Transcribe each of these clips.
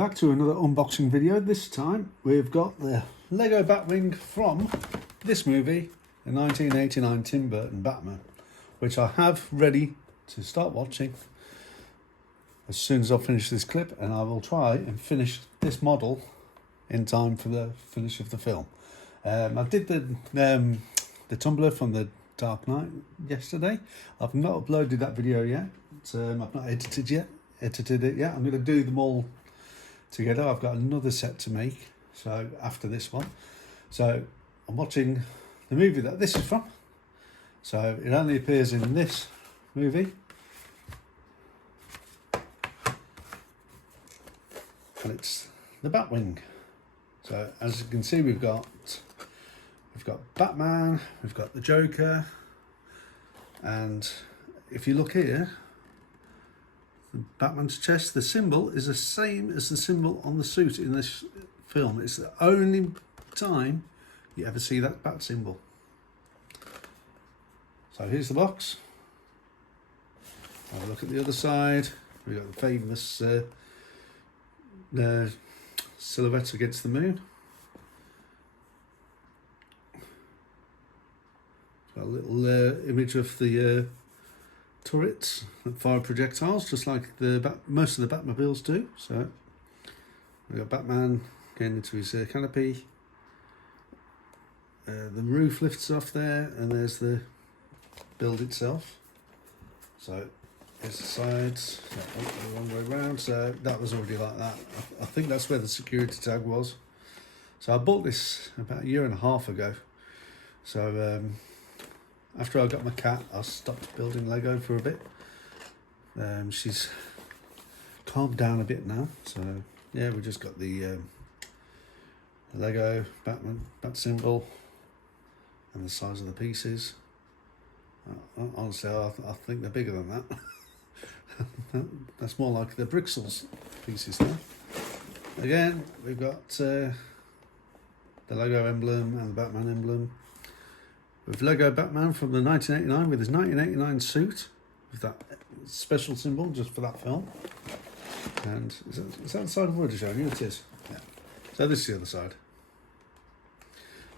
back to another unboxing video. This time we've got the Lego Batwing from this movie, the 1989 Tim Burton Batman, which I have ready to start watching as soon as I finish this clip, and I will try and finish this model in time for the finish of the film. I did the Tumblr from the Dark Knight yesterday. I've not uploaded that video yet. I've not edited it yet. I'm going to do them all together. I've got another set to make, so after this one. So I'm watching the movie that this is from. So it only appears in this movie, and it's the Batwing. So as you can see, we've got Batman, we've got the Joker, and if you look here, Batman's chest, the symbol is the same as the symbol on the suit in this film. It's the only time you ever see that bat symbol. So here's the box. Have a look at the other side. We've got the famous silhouette against the moon. Got a little image of the turrets that fire projectiles, just like most of the Batmobiles do. So we've got Batman getting into his canopy. The roof lifts off there, and there's the build itself. So there's the sides, the wrong way around. So that was already like that. I think that's where the security tag was. So I bought this about a year and a half ago. So after I got my cat, I stopped building Lego for a bit. She's calmed down a bit now. So yeah, we just got the Lego Batman bat symbol and the size of the pieces. Honestly, I think they're bigger than that. That's more like the Brixels pieces now. Again, we've got the Lego emblem and the Batman emblem. With Lego Batman from the 1989 with his 1989 suit with that special symbol just for that film. And is that the side of wood showing you? It is. Yeah. So this is the other side.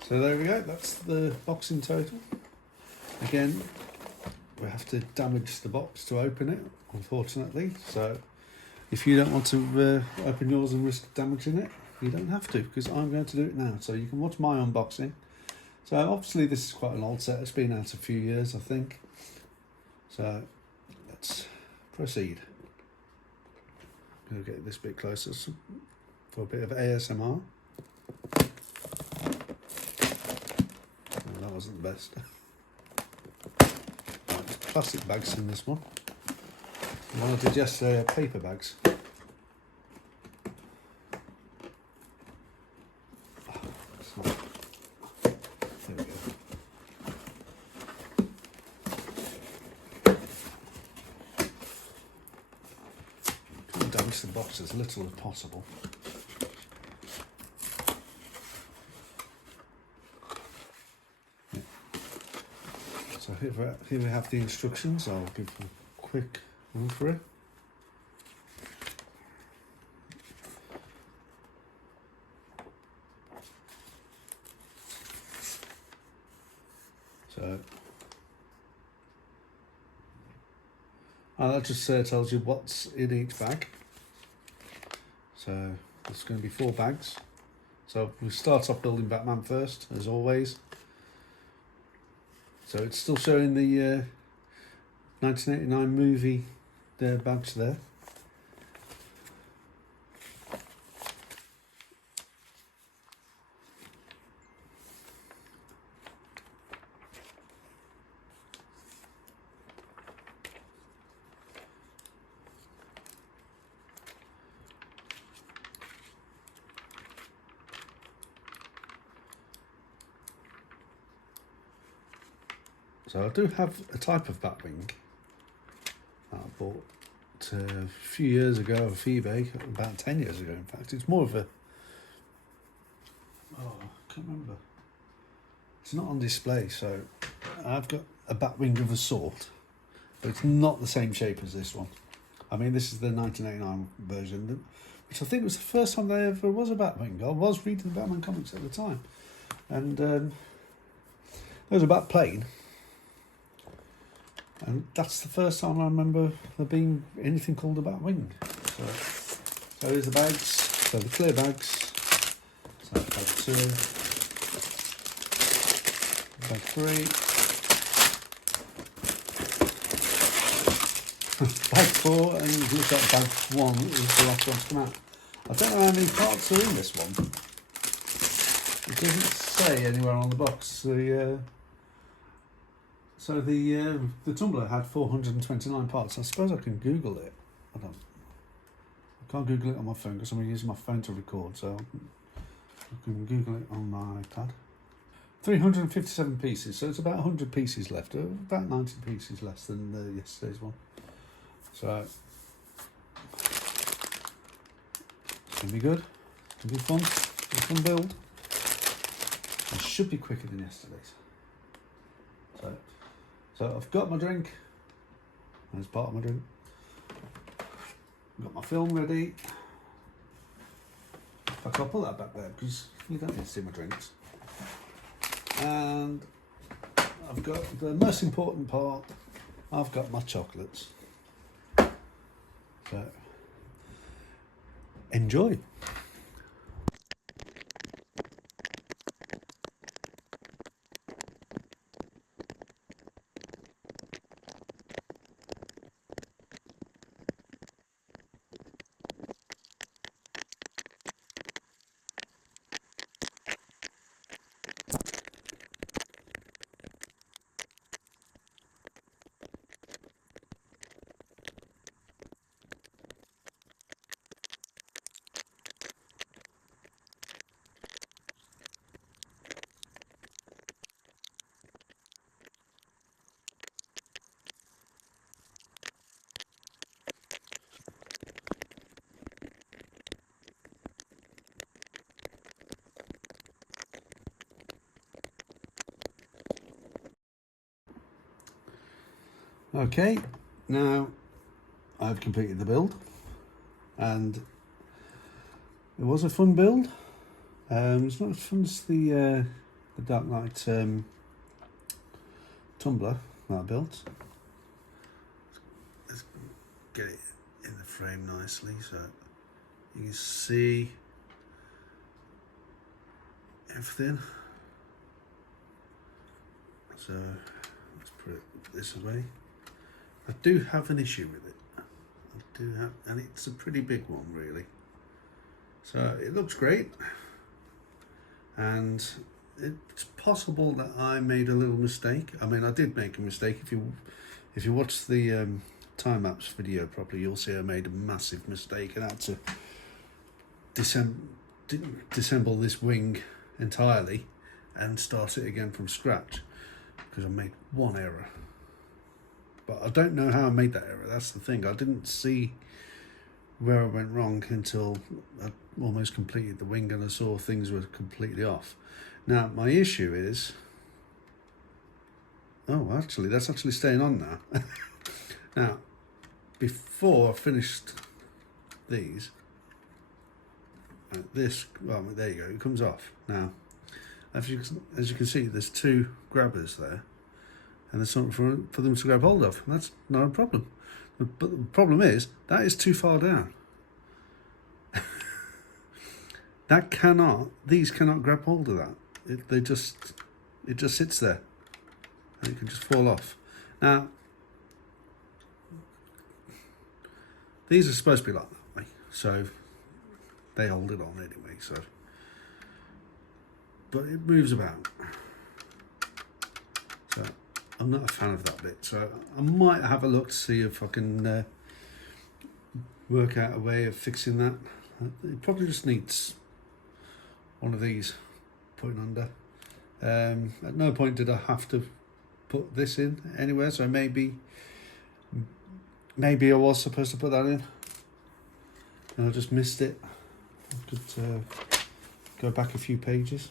So there we go. That's the box in total. Again, we have to damage the box to open it, unfortunately. So if you don't want to open yours and risk damaging it, you don't have to, because I'm going to do it now. So you can watch my unboxing. So obviously this is quite an old set. It's been out a few years, I think. So let's proceed. I'm going to get this bit closer for a bit of ASMR. Oh, that wasn't the best. Right, plastic bags in this one. The one I did yesterday are paper bags. Damage the box as little as possible. Yeah. So here we have the instructions. I'll give a quick run through it. So that just tells you what's in each bag. So there's going to be 4 bags. So we start off building Batman first, as always. So it's still showing the 1989 movie badge there. So I do have a type of Batwing that I bought a few years ago off eBay, about 10 years ago in fact. It's more of a, I can't remember. It's not on display, so I've got a Batwing of a sort, but it's not the same shape as this one. I mean, this is the 1989 version. which I think was the first time there ever was a Batwing. I was reading the Batman comics at the time, and there was a Batplane, and that's the first time I remember there being anything called a Batwing. So here's the bags. So the clear bags. So bag 2, bag 3. Bag 4, and it looks like bag 1 is the last one to come out. I don't know how many parts are in this one. It doesn't say anywhere on the box. So the tumbler had 429 parts. I suppose I can Google it. I can't Google it on my phone because I'm using my phone to record, so I can Google it on my iPad. 357 pieces, so it's about 100 pieces left, about 90 pieces less than yesterday's one. So it's going to be good, it's going to be fun, it's a fun build. It should be quicker than yesterday's. So I've got my drink, there's part of my drink. I've got my film ready. In fact, I'll put that back there because you don't need to see my drinks. And I've got the most important part, I've got my chocolates. So, enjoy. Okay, now I've completed the build, and it was a fun build. It's not as fun as the Dark Knight tumbler that I built. Let's get it in the frame nicely so you can see everything. So let's put it this way. I do have an issue with it. I do have, and it's a pretty big one, really. So it looks great, and it's possible that I made a little mistake. I mean, I did make a mistake. If you watch the time-lapse video properly, you'll see I made a massive mistake and had to disassemble this wing entirely and start it again from scratch because I made one error. But I don't know how I made that error. That's the thing. I didn't see where I went wrong until I almost completed the wing and I saw things were completely off. Now, my issue is... Oh, actually, that's actually staying on now. Now, before I finished these, this, well, there you go, it comes off. Now, as you can see, there's two grabbers there. And there's something for them to grab hold of. That's not a problem. But the problem is, that is too far down. These cannot grab hold of that. It just sits there. And it can just fall off. Now, these are supposed to be like that way. So, they hold it on anyway. So, but it moves about. So, I'm not a fan of that bit, so I might have a look to see if I can work out a way of fixing that. It probably just needs one of these putting under. At no point did I have to put this in anywhere, so maybe I was supposed to put that in and I just missed it. I could go back a few pages.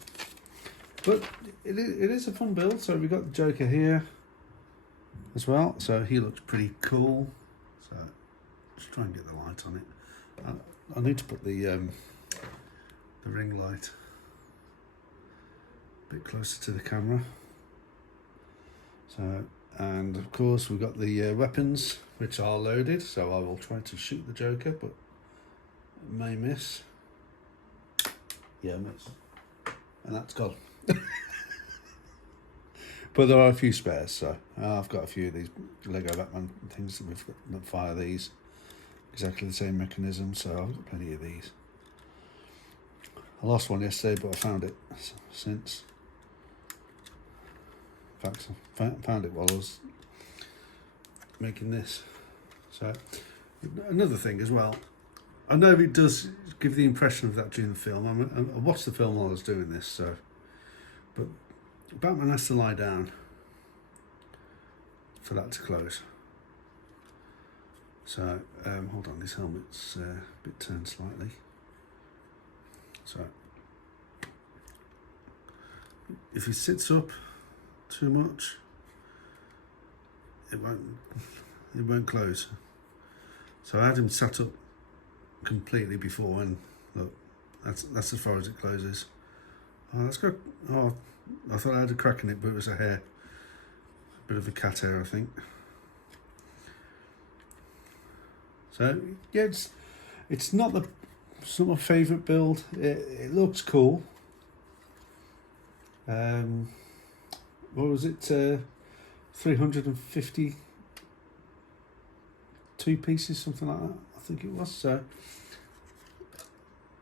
But it is a fun build. So we've got the Joker here as well. So he looks pretty cool. So let's try and get the light on it. I need to put the ring light a bit closer to the camera. So, and of course we've got the weapons which are loaded, so I will try to shoot the Joker, but may miss. Yeah, miss. And that's gone. But there are a few spares, so I've got a few of these Lego Batman things that fire these. Exactly the same mechanism, so I've got plenty of these. I lost one yesterday, but I found it since. In fact, I found it while I was making this. So, another thing as well, I know it does give the impression of that during the film. I watched the film while I was doing this, so, but Batman has to lie down for that to close. So, hold on, this helmet's a bit turned slightly. So, if he sits up too much, it won't close. So I had him sat up completely before, and look, that's as far as it closes. Oh, that's good. Oh, I thought I had a crack in it, but it was a hair. A bit of a cat hair, I think. So yeah, it's not my favourite build. It looks cool. What was it? 352 pieces, something like that. I think it was. So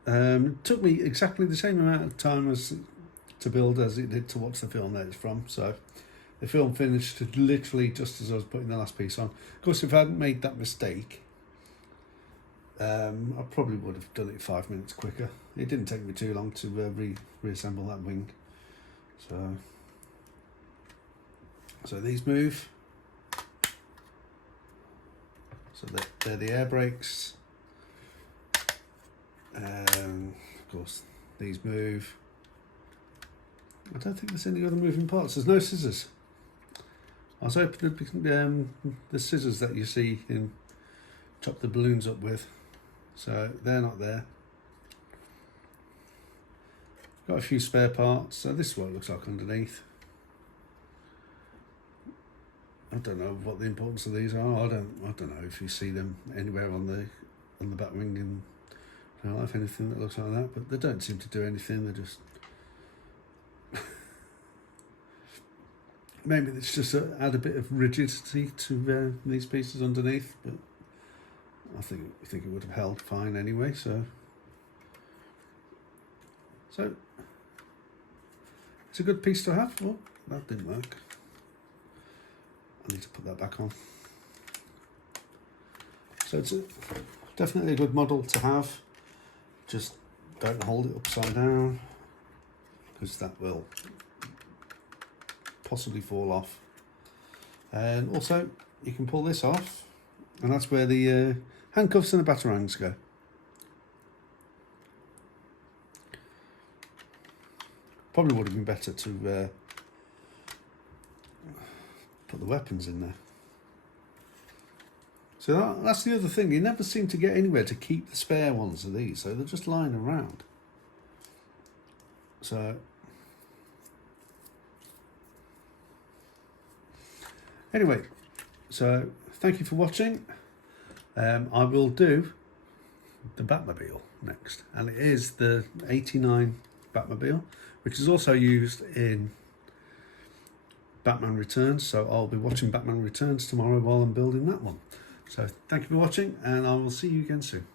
it took me exactly the same amount of time to build as it did to watch the film that it's from. So the film finished literally just as I was putting the last piece on. Of course, if I hadn't made that mistake, I probably would have done it 5 minutes quicker. It didn't take me too long to reassemble that wing. So these move. So they're the air brakes. Of course, these move. I don't think there's any other moving parts. There's no scissors. I was hoping the scissors that you see in chop the balloons up with. So they're not there. Got a few spare parts. So this is what it looks like underneath. I don't know what the importance of these are. I don't know if you see them anywhere on the Batwing in real life, anything that looks like that. But they don't seem to do anything. They're just maybe it's just to add a bit of rigidity to these pieces underneath. But I think it would have held fine anyway. So it's a good piece to have. Oh, that didn't work. I need to put that back on. So it's definitely a good model to have. Just don't hold it upside down, because that will possibly fall off. And also you can pull this off, and that's where the handcuffs and the batarangs go. Probably would have been better to put the weapons in there. So that's the other thing. You never seem to get anywhere to keep the spare ones of these, so they're just lying around. So anyway, so thank you for watching. I will do the Batmobile next, and it is the 89 Batmobile, which is also used in Batman Returns. So I'll be watching Batman Returns tomorrow while I'm building that one. So thank you for watching, and I will see you again soon.